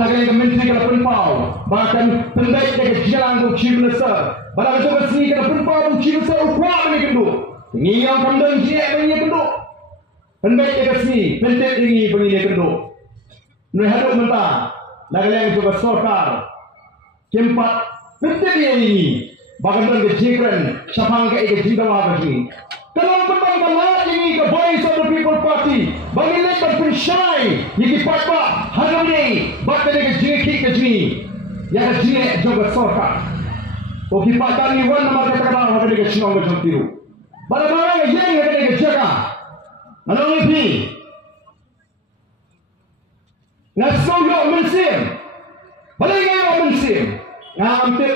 negara yang menteri kena penpau, bahkan pendek dekat jalan untuk chief minister. Bahkan itu kesini kena penpau untuk chief minister ukuah ni kendu. Ini yang kandang jiak begini kendu. Pendek dekat sini, pendek ini begini kendu. Mereka mentah, negara yang juga sorkar. Keempat, pendek ini. Bahkan dengan Jingshngain, siapa yang ke Jingshngain begini. Kalau petang malam ini ke Voice of the People Party, bagi lepas Mynshwa, yang dipatwa hari ini, bahkan dengan Iakhih ke sini, yang Jingshngain juga sorkar. Oki patang ni wan nama kata kata orang dengan Nong ke Jaidbynriew. Barang-barang yang dengan jaga, Nong ini, ngasih yo mensim, balik yo mensim, ngambil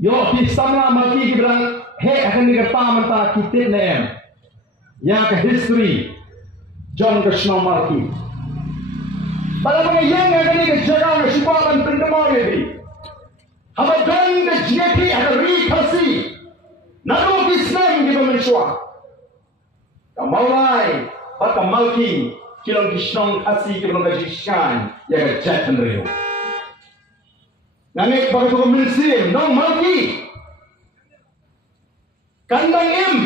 yo kisah Malki bilang. Hei akan digerta mentah kitab nem yang ke history John Jingshngain Malki. Pada yang akan dikerjakan kesubahan pendemar ini. Haba dan Iakhih ada rekasi. Namun Islam di Mynshwa. Mawlai atau Malki kilang Jingshngain kasih kilang Jingshngain yang ke Jaidbynriew. Nanik bagi tu Mynshwa Nong Malki. Kandang M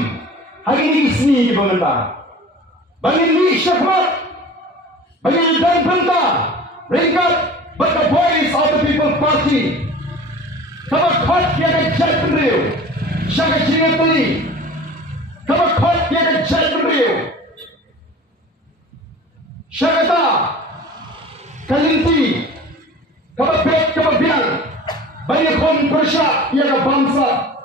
hari ini sini di pemerintah. Bagi Mynshwa, bagi Jaidbynriew, peringkat the Voice of the People Party. Kamu kot yang ke Jaidbynriew, siapa Jingshngain? Kamu kot yang ke Jaidbynriew, siapa Kalinti? Kamu bet kamu bilang banyak orang bersyak yang ke bangsa.